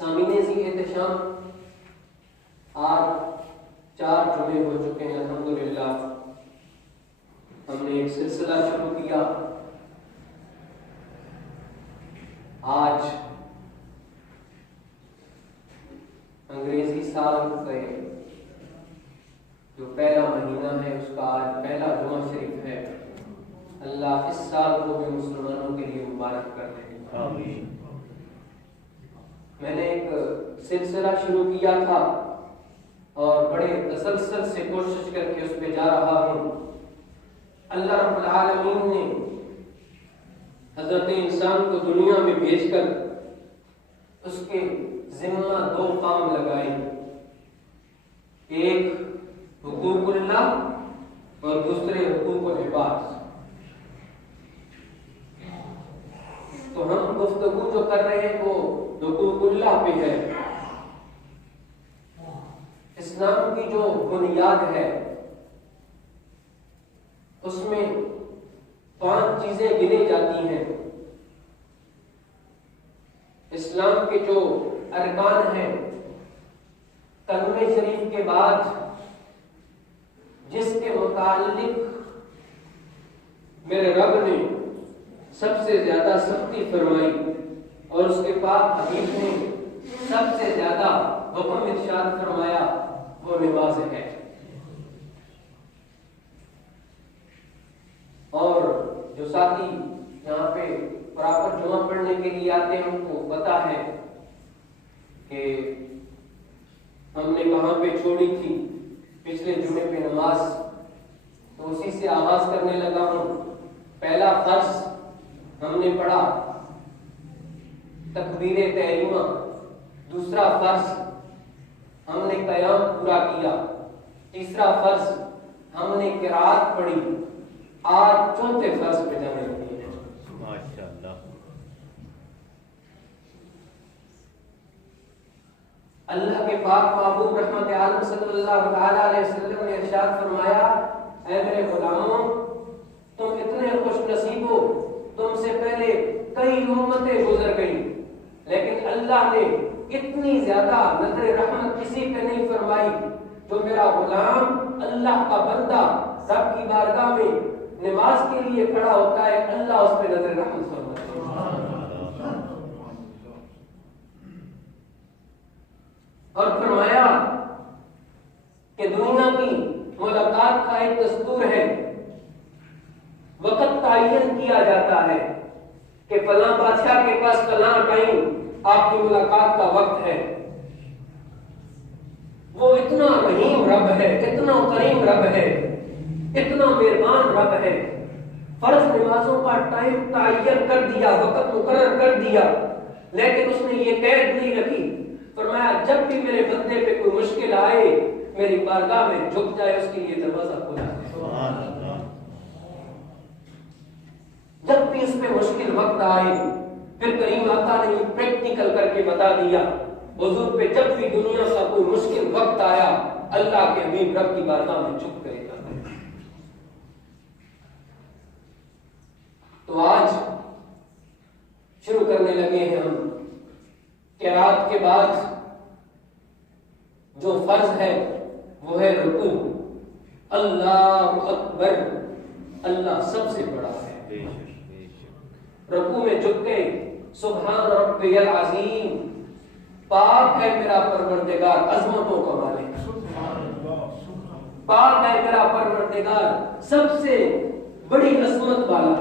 سامعین ذی احتشام، آج 4 جمعے ہو چکے ہیں الحمدللہ۔ ہم نے ایک سلسلہ شروع کیا۔ آج انگریزی سال کے جو پہلا مہینہ ہے اس کا آج پہلا جمعہ شریف ہے۔ اللہ اس سال کو بھی مسلمانوں کے لیے مبارک کر دے۔ آمین۔ میں نے ایک سلسلہ شروع کیا تھا اور بڑے تسلسل سے کوشش کر کے اس پہ جا رہا ہوں۔ اللہ رب العالمین نے حضرت انسان کو دنیا میں بھیج کر اس کے ذمہ 2 کام لگائے، ایک حقوق اللہ اور دوسرے حقوق العباد۔ تو ہم گفتگو جو کر رہے ہیں وہ حقوق اللہ پہ ہے۔ اسلام کی جو بنیاد ہے اس میں 5 چیزیں گنی جاتی ہیں۔ اسلام کے جو ارکان ہیں، کلمہ شریف کے بعد جس کے متعلق میرے رب نے سب سے زیادہ سختی فرمائی اور اس کے پاک حبیب نے سب سے زیادہ حکم ارشاد فرمایا، وہ نماز ہے۔ اور جو ساتھی یہاں پہ پراپر جمعہ پڑھنے کے لیے آتے ہیں ان کو پتا ہے کہ ہم نے کہاں پہ چھوڑی تھی پچھلے جمعے پہ نماز، تو اسی سے آغاز کرنے لگا ہوں۔ پہلا فرض ہم نے پڑھا تکبیر تحریمہ، دوسرا فرض ہم نے قیام پورا کیا، تیسرا فرض ہم نے قرات پڑھی، آج چوتھے فرض پہ جانے لگے ہیں۔ ماشاءاللہ۔ اللہ کے پاک محبوب رحمت عالم صلی اللہ تعالی علیہ وسلم نے ارشاد فرمایا، اے میرے غلاموں، تم اتنے خوش نصیب ہو، تم سے پہلے کئی امتیں گزر گئیں لیکن اللہ نے اتنی زیادہ نظر رحمت کسی پہ نہیں فرمائی۔ جو میرا غلام اللہ کا بندہ رب کی بارگاہ میں نماز کے لیے کھڑا ہوتا ہے، اللہ اس پہ نظر رحمت فرماتا ہے۔ اور فرمایا کہ دنیا کی ملاقات کا ایک دستور ہے، وقت تعین کیا جاتا ہے کہ فلاں بادشاہ کے پاس فلاں ٹائم آپ کی ملاقات کا وقت ہے۔ وہ اتنا رحیم رب ہے، اتنا کریم رب ہے، اتنا مہربان رب ہے، فرض نمازوں کا ٹائم تعین کر دیا، وقت مقرر کر دیا، لیکن اس نے یہ قید نہیں رکھی۔ فرمایا جب بھی میرے بندے پہ کوئی مشکل آئے میری بارگاہ میں جھک جائے، اس کے لیے دروازہ کھلا ہے۔ جب بھی اس پہ مشکل وقت آئے، پھر کریم آقا نے یہ پریکٹیکل کر کے بتا دیا، حضور پہ جب بھی دنیا کا کوئی مشکل وقت آیا اللہ کے حبیب رب کی بارگاہ میں جھک کرے گا۔ تو آج شروع کرنے لگے ہیں ہم قرات کے بعد جو فرض ہے وہ ہے رکوع۔ اللہ اکبر، اللہ سب سے بڑا ہے۔ رکوع میں جھک کے سبحان ربی العظیم، پاک ہے میرا پروردگار عظمتوں کا مالک، پاک ہے میرا پروردگار سب سے بڑی عظمت والا۔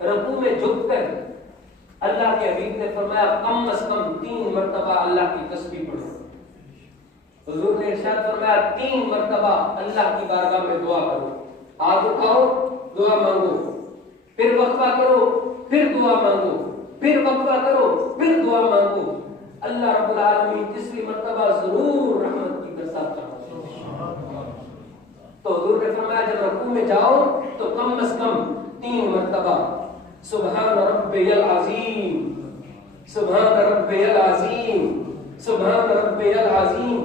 رکوع میں جھک کر اللہ کے حبیب نے فرمایا کم از کم 3 مرتبہ اللہ کی تسبیح پڑھو۔ حضور نے ارشاد فرمایا 3 مرتبہ اللہ کی بارگاہ میں دعا کرو، ہاتھ اٹھاؤ دعا مانگو، پھر وقفہ کرو، پھر دعا مانگو، پھر وقفہ کرو، پھر دعا مانگو۔ اللہ رب العالمین تیسری مرتبہ ضرور رحمت کی برسات کرتا ہے۔ تو حضور نے فرمایا جب رکوع میں جاؤ تو کم از کم 3 مرتبہ سبحان ربی العظیم، سبحان ربی العظیم، سبحان ربی العظیم،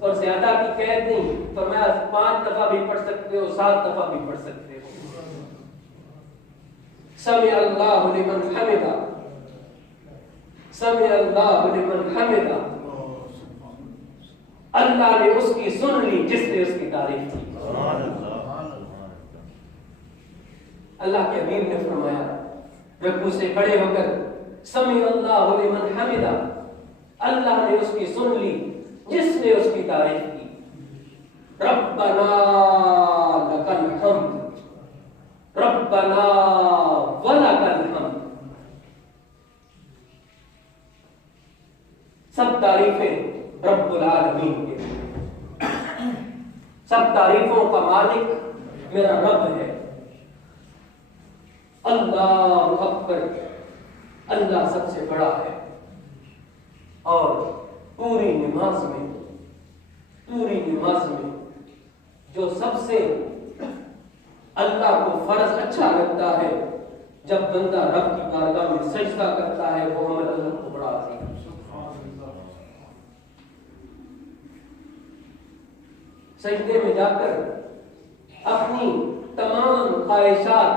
اور زیادہ کی قید نہیں، فرمایا 5 دفعہ بھی پڑھ سکتے ہو، 7 دفعہ بھی پڑھ سکتے ہو۔ سمع اللہ لمن حمدہ، سمع اللہ لمن حمدہ، اللہ نے اس کی سن لی جس نے اس کی تعریف کی۔ اللہ کے حبیب نے فرمایا رکوع سے کھڑے ہو کر سمع اللہ لمن حمدہ، اللہ نے اس کی سن لی جس نے اس کی تعریف کی۔ ربنا لک الحمد ربنا ولک الحمد، سب تعریفیں رب العالمین کے، سب تعریفوں کا مالک میرا رب ہے۔ اللہ اکبر، اللہ سب سے بڑا ہے۔ اور پوری نماز میں جو سب سے اللہ کو فرض اچھا لگتا ہے جب بندہ رب کی بارگاہ میں سجدہ کرتا ہے، وہ عمل اللہ کو بڑا عظیم ہے۔ سجدے میں جا کر اپنی تمام خواہشات،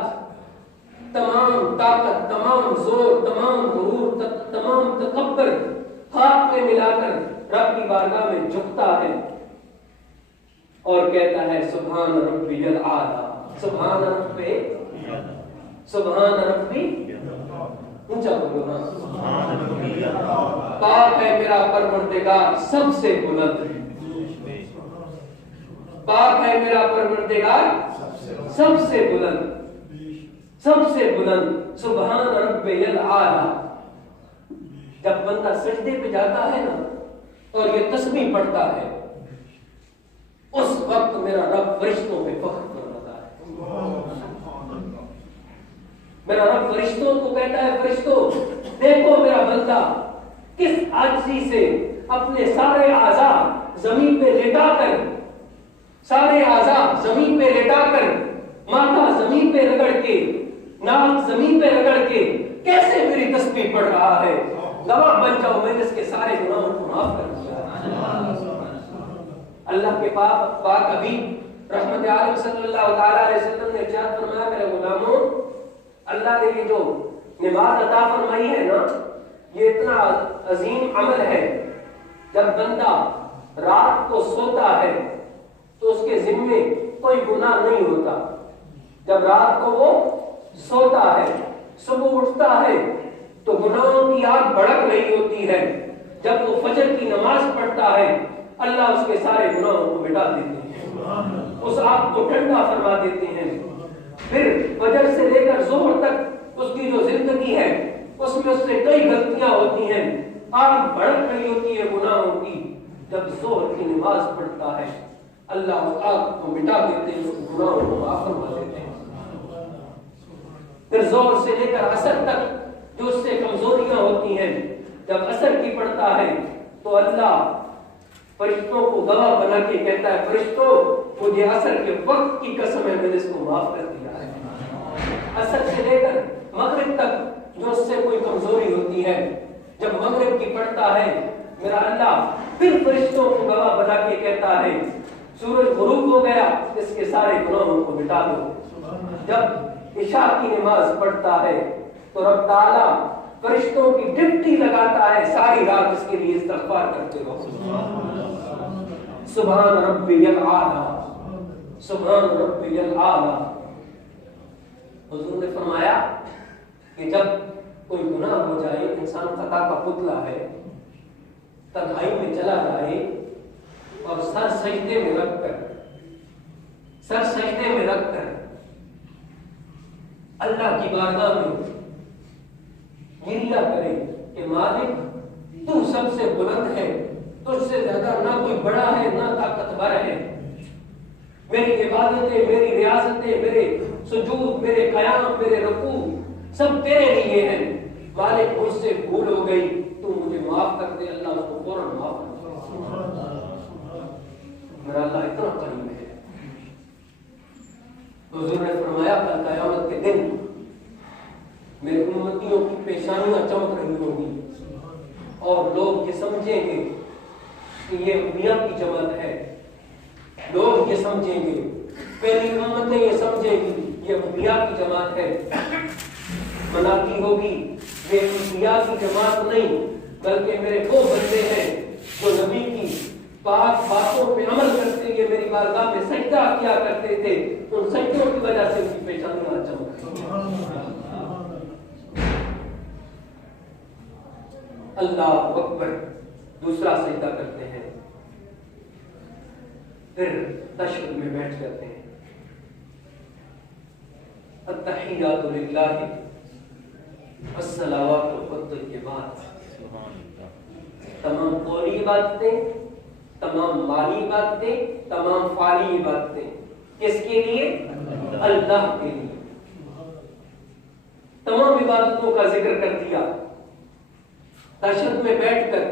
تمام طاقت، تمام زور، تمام غرور، تمام تکبر ہاتھ میں ملا کر رب کی بارگاہ میں جھکتا ہے اور کہتا ہے سبحان ربی الاعلی، سبحان ربی، سبحان ربی، اونچا بولو نا، پاک ہے میرا پروردگار سب سے بلند، پاک ہے میرا پروردگار سب سے بلند، سب سے بلند، سبحان ربی الاعلی۔ جب بندہ سجدے پہ جاتا ہے نا اور یہ تسبیح پڑھتا ہے، اس وقت میرا رب فرشتوں پہ فخر کر رہا ہے۔ میرا رب فرشتوں کو کہتا ہے فرشتوں دیکھو میرا بندہ کس عاجزی سے اپنے سارے اعضاء زمین پہ لٹا کر، سارے اعضاء زمین پہ لٹا کر، ماتھا زمین پہ رگڑ کے، ناک زمین پہ رگڑ کے کیسے میری تسبیح پڑھ رہا ہے۔ گواہ بن جاؤ میں نے اس کے سارے گناہوں کو معاف کر دیا۔ اللہ کے پاک حبیب رحمت عالم صلی اللہ تعالی علیہ وسلم نے ارشاد فرمایا میرے غلاموں، اللہ نے یہ جو نماز عطا فرمائی ہے نا، یہ اتنا عظیم عمل ہے۔ جب بندہ رات کو سوتا ہے تو اس کے ذمے کوئی گناہ نہیں ہوتا۔ جب رات کو وہ سوتا ہے، صبح اٹھتا ہے تو گناہوں کی آگ بھڑک رہی ہوتی ہے۔ جب وہ فجر کی نماز پڑھتا ہے اللہ اس کے سارے گناہوں کو مٹا دیتے ہیں، اس آگ کو ٹھنڈا فرما دیتے ہیں۔ پھر فجر سے لے کر ظہر تک اس کی جو زندگی ہے اس میں اس سے کئی غلطیاں ہوتی ہیں، آگ بھڑک رہی ہوتی ہے گناہوں کی۔ جب ظہر کی نماز پڑھتا ہے اللہ اس آگ کو مٹا دیتے ہیں، اس گناہوں کو معاف فرما دیتے ہیں۔ پھر ظہر سے لے کر عصر تک جو اس سے کمزوریاں ہوتی ہیں، جب عصر کی پڑتا ہے تو اللہ فرشتوں کو گواہ بنا کے کہتا ہے فرشتوں مجھے عصر کے وقت کی قسم ہے میں نے اس کو معاف کر دیا ہے۔ عصر سے لے کر مغرب تک جو اس سے کوئی کمزوری ہوتی ہے، جب مغرب کی پڑتا ہے میرا اللہ پھر فرشتوں کو گواہ بنا کے کہتا ہے سورج غروب ہو گیا اس کے سارے گناہوں کو مٹا دو۔ جب عشاء کی نماز پڑھتا ہے تو رب تعالیٰ فرشتوں کی ڈپٹی لگاتا ہے ساری رات اس کے لیے استغفار کرتے رہو، سبحان ربی الاعلی، سبحان ربی الاعلی۔ حضور نے فرمایا کہ جب کوئی گناہ ہو جائے، انسان خطا کا پتلا ہے، تنہائی میں چلا جائے اور سر سجدے میں رکھ کر اللہ کی بارگاہ میں گریہ کرے کہ مالک تو سب سے بلند ہے، تجھ سے زیادہ نہ کوئی بڑا ہے نہ طاقتور ہے، میری عبادتیں، میری ریاضتیں، میرے سجود، میرے قیام، میرے رکوع سب تیرے لیے ہیں، مالک مجھ سے بھول ہو گئی تو مجھے معاف کر دے۔ اللہ اس کو فوراً معاف کر دے، میرا اللہ اتنا قریب ہے۔ حضور نے فرمایا کل قیامت کے دن میرے امتیوں کی پیشانیاں چمک رہی ہوں گی اور لوگ یہ سمجھیں گے کہ یہ انبیاء کی جماعت ہے، لوگ یہ سمجھیں گے، پہلی امتیں یہ سمجھیں گی یہ انبیاء کی جماعت ہے، مناتی ہوگی یہ انبیاء کی جماعت نہیں بلکہ میرے وہ بندے ہیں جو نبی کی پاک باتوں پہ عمل کرتے ہوئے میری بارگاہ میں سجدہ کیا کرتے تھے، ان سجدوں کی وجہ سے ان کی پیشانیاں چمکتی ہیں۔ اللہ اکبر، دوسرا سجدہ کرتے ہیں، پھر تشہد میں بیٹھ جاتے ہیں۔ التحیات للہ والصلوات والطیبات، تمام قولی عبادتیں، تمام مالی عبادتیں، تمام فعلی عبادتیں کس کے لیے؟ اللہ کے لیے۔ تمام عبادتوں کا ذکر کر دیا، تشہد میں بیٹھ کر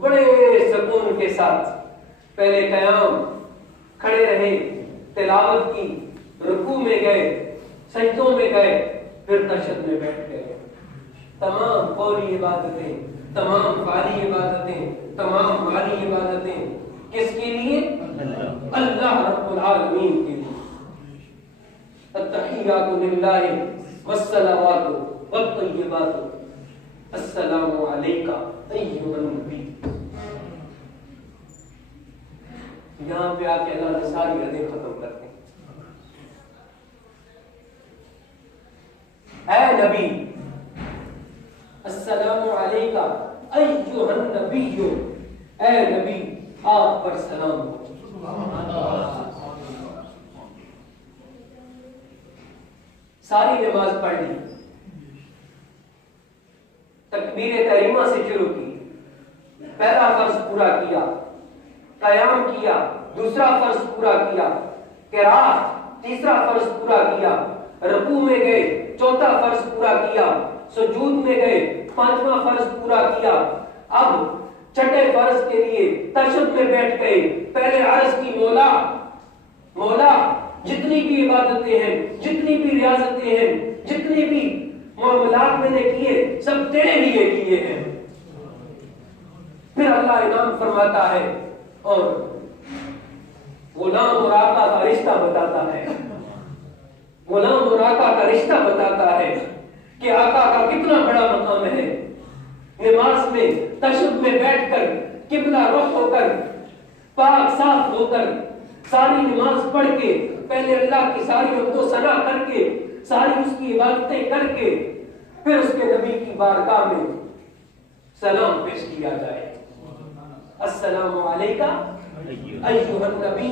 بڑے سکون کے ساتھ پہلے قیام، کھڑے رہے، تلاوت کی، رکوع میں گئے، سجدوں میں گئے، پھر تشہد میں بیٹھ گئے۔ تمام قولی عبادتیں، تمام فعلی عبادتیں، تمام مالی عبادتیں کس کے لیے؟ اللہ رب العالمین کے لیے۔ التحیات للہ والصلوات والطیبات، السلام علیکہ ایھا النبی۔ یہاں پہ آ کے اللہ نے ساری حدیں ختم کر دی۔ اے نبی، السلام علیکہ ایھا النبی، اے نبی آپ پر سلام ہو۔ ساری نماز پڑھ لی، تکبیر تحریمہ سے شروع کی، پہلا فرض پورا کیا، قیام کیا، دوسرا فرض پورا کیا، قرات تیسرا فرض پورا کیا، رکوع میں گئے، چوتھا فرض پورا کیا، سجود میں گئے، پانچواں فرض پورا کیا، اب چھٹے فرض کے لیے تشہد میں بیٹھ گئے۔ پہلے عرض کی مولا مولا جتنی بھی عبادتیں ہیں، جتنی بھی ریاضتیں ہیں، جتنی بھی معاملات میں نے کیے سب تیرے لیے کیے ہیں۔ پھر اللہ انعام فرماتا ہے اور غلام اور آقا کا رشتہ بتاتا ہے، غلام اور آقا کا رشتہ بتاتا ہے کہ آقا کا کتنا بڑا مقام ہے۔ نماز میں تشہد میں بیٹھ کر قبلہ رخ ہو کر، پاک صاف ہو کر، ساری نماز پڑھ کے، پہلے اللہ کی ساری حمد و ثنا کر کے، ساری اس کی عبادتیں کر کے، پھر اس کے نبی کی بارگاہ میں سلام پیش کیا جائے۔ السلام علیکہ ایھا النبی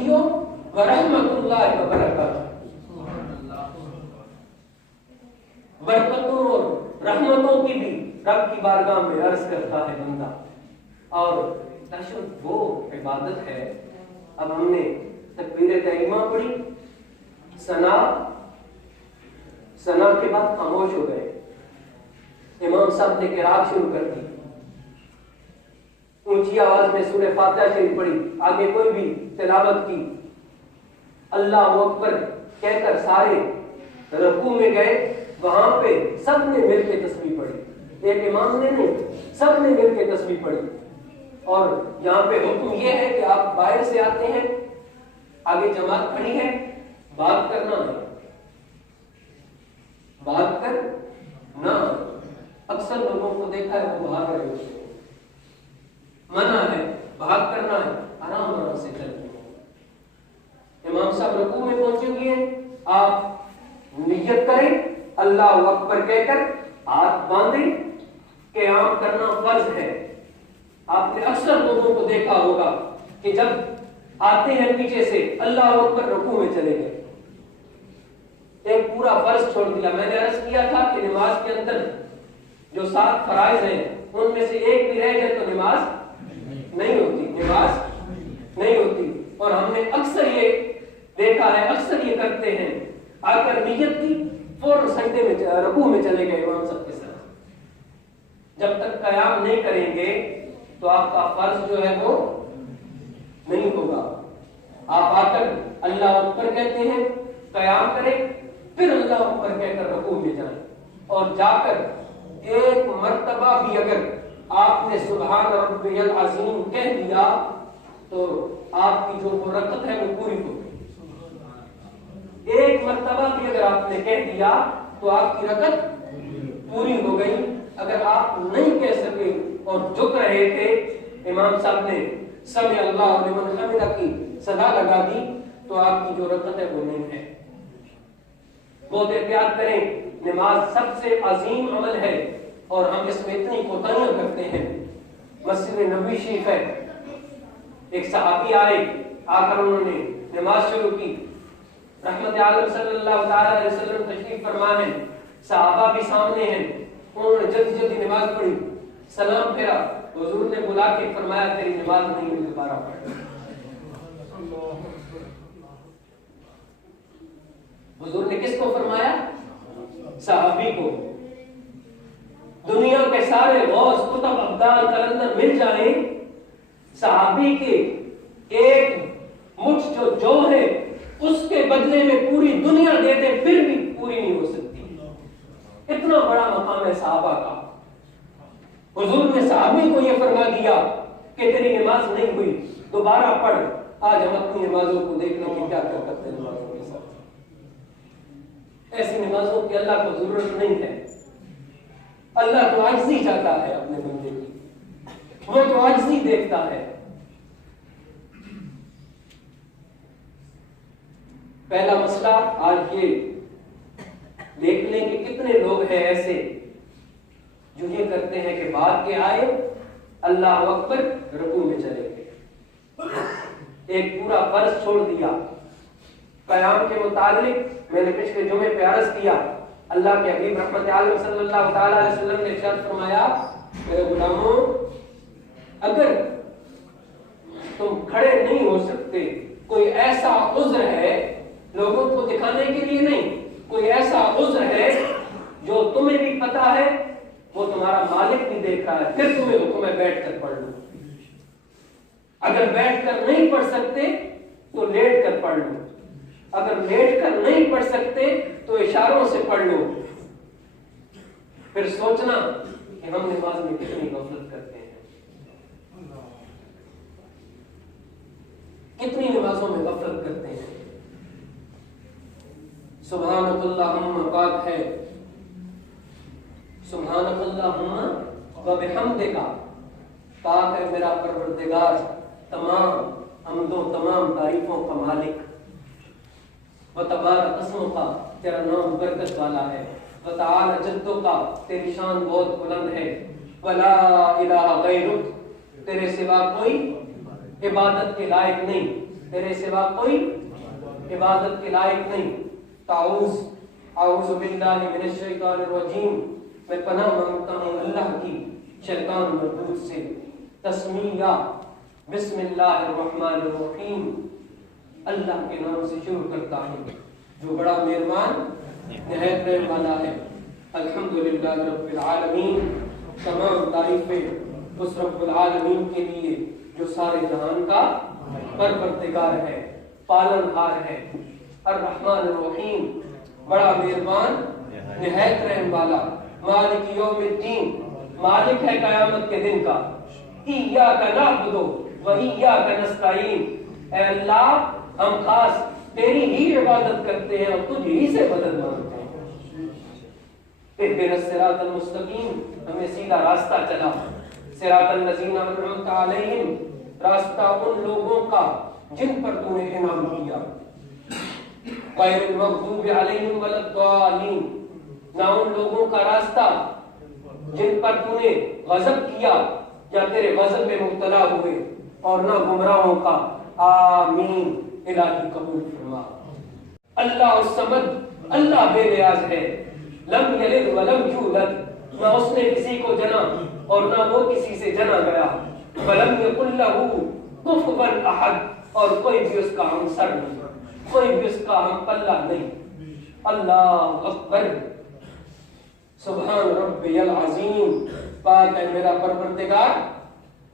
ورحمۃ اللہ وبرکاتہ۔ برکتوں اور رحمتوں کی بھی رب کی بارگاہ میں عرض کرتا ہے بندہ۔ اور تشہد وہ عبادت ہے، اب ہم نے تکبیر تحریمہ پڑھی، ثنا کے بعد خاموش ہو گئے، امام صاحب نے قرات شروع کر دی، اونچی آواز میں سورہ فاتحہ شریف پڑھی، آگے کوئی بھی تلاوت کی، اللہ اکبر کہہ کر سارے رکوع میں گئے، وہاں پہ سب نے مل کے تسبیح پڑھی، ایک امام نے نہیں، سب نے مل کے تسبیح پڑھی۔ اور یہاں پہ حکم یہ ہے کہ آپ باہر سے آتے ہیں، آگے جماعت کھڑی ہے، بات کرنا ہے، بات کر نہ، اکثر لوگوں کو دیکھا ہے وہ بھاگ رہے ہوتے ہیں، منع ہے، بات کرنا ہے، آرام آرام سے چلتے ہیں۔ امام صاحب رکوع میں پہنچے ہوئے ہیں، آپ نیت کریں، اللہ اکبر کہہ کر ہاتھ باندھیں، قیام کرنا فرض ہے۔ آپ نے اکثر لوگوں کو دیکھا ہوگا کہ جب آتے ہیں پیچھے سے اللہ اکبر رکوع میں چلے گئے، ایک پورا فرض چھوڑ دیا۔ میں نے عرض کیا تھا کہ نماز کے اندر جو 7 فرائض ہیں ان میں سے ایک بھی رہ جائے تو نماز نہیں ہوتی، نماز نہیں ہوتی۔ اور ہم نے اکثر یہ دیکھا ہے، اکثر یہ کرتے ہیں، آ کر نیت کی، فوراً سجدے میں رکوع میں چلے گئے امام صاحب کے ساتھ۔ جب تک قیام نہیں کریں گے تو آپ کا فرض جو ہے وہ نہیں ہوگا۔ آپ آ کر اللہ اکبر کہتے ہیں، قیام کریں، پھر اللہ اکبر کہہ کر رکوع میں جائیں، اور جا کر ایک مرتبہ بھی اگر آپ نے سبحان ربی العظیم کہہ دیا تو آپ کی جو وہ رکعت ہے وہ پوری ہو گئی۔ ایک مرتبہ بھی اگر آپ نے کہہ دیا تو آپ کی رکعت پوری ہو گئی۔ اگر آپ نہیں کہہ سکے اور جھک رہے تھے، امام صاحب نے سمع اللہ لمن حمدہ کی صدا لگا دی تو آپ کی جو رکعت ہے وہ نہیں ہے۔ بہت احتیاط کریں، نماز سب سے عظیم عمل ہے اور ہم اس میں اتنی کوتاہیاں کرتے ہیں۔ مسجد نبوی شریف ہے، ایک صحابی آئے، آ کر انہوں نے نماز شروع کی، رحمت عالم صلی اللہ تعالی علیہ وسلم تشریف فرما ہے، صحابہ بھی سامنے ہیں، انہوں نے جلدی جلدی نماز پڑھی، سلام پھیرا، حضور نے بلا کے فرمایا تیری نماز نہیں ہوئی، دوبارہ پڑھ۔ حضور نے کس کو فرمایا؟ صحابی کو۔ دنیا کے سارے غوث کتب ابدال کلندر مل جائیں، صحابی کے ایک مٹھ جو ہے اس کے بدلے میں پوری دنیا دیتے پھر بھی پوری نہیں ہو سکتی۔ اتنا بڑا مقام ہے صحابہ کا۔ حضور نے صحابی کو یہ فرما دیا کہ تیری نماز نہیں ہوئی، دوبارہ پڑھ۔ آج ہم اپنی نمازوں کو دیکھنے کی کیا کرتے ہیں نمازوں کے ساتھ؟ ایسی نمازوں کی اللہ کو ضرورت نہیں ہے۔ اللہ تو عاجزی چاہتا ہے اپنے بندے کی، وہ تو عاجزی دیکھتا ہے۔ پہلا مسئلہ آج یہ دیکھ لیں کہ کتنے لوگ ہیں ایسے جو یہ کرتے ہیں کہ بعد کے آئے اللہ اکبر رکوع میں چلے گئے، ایک پورا فرض چھوڑ دیا۔ قیام کے متعلق میں نے پچھلے جمعے پہ عرض کیا، اللہ کے حبیب رحمت عالم صلی اللہ تعالی علیہ وسلم نے ارشاد فرمایا، میرے غلاموں اگر تم کھڑے نہیں ہو سکتے، کوئی ایسا عذر ہے لوگوں کو دکھانے کے لیے نہیں، کوئی ایسا عذر ہے جو تمہیں بھی پتا ہے، وہ تمہارا مالک بھی دیکھ رہا ہے، پھر تمہیں حکم ہے بیٹھ کر پڑھ لو۔ اگر بیٹھ کر نہیں پڑھ سکتے تو لیٹ کر پڑھ لو، اگر لیٹ کر نہیں پڑھ سکتے تو اشاروں سے پڑھ لو۔ پھر سوچنا کہ ہم نماز میں کتنی غفلت کرتے ہیں، کتنی نمازوں میں غفلت کرتے ہیں۔ سبحانک اللہم پاک ہے، سبحانک اللہم و بحمدک، پاک ہے میرا پروردگار، تمام حمد و تمام تعریفوں کا مالک، وتبارک اسمک، تیرا نام برکت والا ہے، وتعالی جدک، تیری شان بہت بلند ہے، ولا الہ غیرک، تیرے سوا کوئی عبادت کے لائق نہیں، تیرے سوا کوئی عبادت کے لائق نہیں۔ اعوذ باللہ من الشیطان الرجیم، میں پناہ مانگتا ہوں اللہ کی شیطان مردود سے۔ تسمیہ، بسم اللہ الرحمن الرحیم، اللہ کے نام سے شروع کرتا ہوں جو بڑا مہربان نہایت رحم والا ہے۔ الحمدللہ رب العالمین، تمام تعریفیں اس رب العالمین کے لیے جو سارے جہان کا پروردگار ہے، پالن ہار ہے۔ الرحمن الرحیم، بڑا مہربان نہایت رحم والا۔ مالک یوم الدین، مالک ہے قیامت کے دن کا۔ ایاک نعبد و ایاک نستعین، اے اللہ ہم خاص تیری ہی عبادت کرتے ہیں اور تجھ ہی سے مدد مانگتے ہیں۔ اہدنا الصراط المستقیم، ہمیں سیدھا راستہ چلا۔ صراط الذین انعمت علیہم، راستہ ان لوگوں کا جن پر تو نے انعام کیا۔ غیر المغضوب علیہم ولا الضالین، نہ ان لوگوں کا راستہ جن پر تو نے غضب کیا یا تیرے غضب میں مبتلا ہوئے، اور نہ گمراہوں کا۔ آمین، الہی قبول فرما۔ اللہ الصمد، اللہ بے نیاز ہے۔ لم یلد ولم یولد، نہ اس نے کسی کو جنا اور نہ وہ کسی سے جنا گیا۔ ولم یکن لہ کفوا احد، اور کوئی بھی اس کا ہمسر نہیں، کوئی بھی اس کا ہم پلہ نہیں۔ اللہ اکبر، سبحان ربی العظیم، پاک ہے میرا پروردگار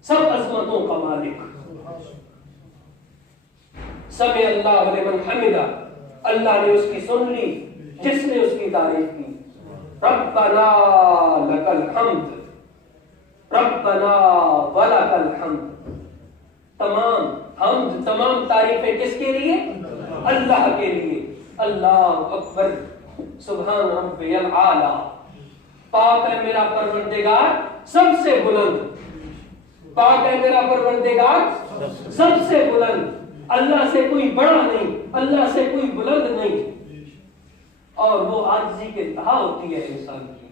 سب عظمتوں کا مالک۔ سمع اللہ لمن حمدہ، اللہ نے اس کی سن لی جس نے اس کی تعریف کی۔ ربنا لک الحمد، ربنا ولک الحمد، تمام حمد تمام تعریفیں کس کے لیے؟ اللہ کے لیے۔ اللہ اکبر، سبحان ربی العالی، پاک ہے میرا پروردگار سب سے بلند۔ پاک ہے میرا پروردگار سب سے بلند، اللہ سے کوئی بڑا نہیں، اللہ سے کوئی بلند نہیں، اور وہ عاجزی کے انتہا ہوتی ہے انسان کی۔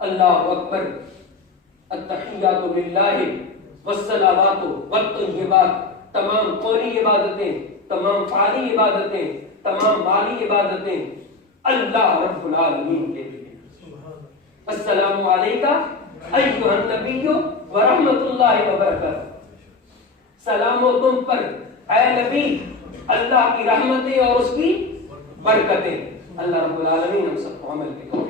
اللہ اکبر، التحیات للہ والصلوات والطیبات، تمام قولی عبادتیں، تمام فعلی عبادتیں، تمام مالی عبادتیں اللہ رب العالمین کے لیے۔ السلام علیکہ ایھا النبی ورحمۃ اللہ وبرکاتہ، سلام ہو تم پر اے نبی، اللہ کی رحمتیں اور اس کی برکتیں۔ اللہ رب العالمین ہم سب کو عمل کے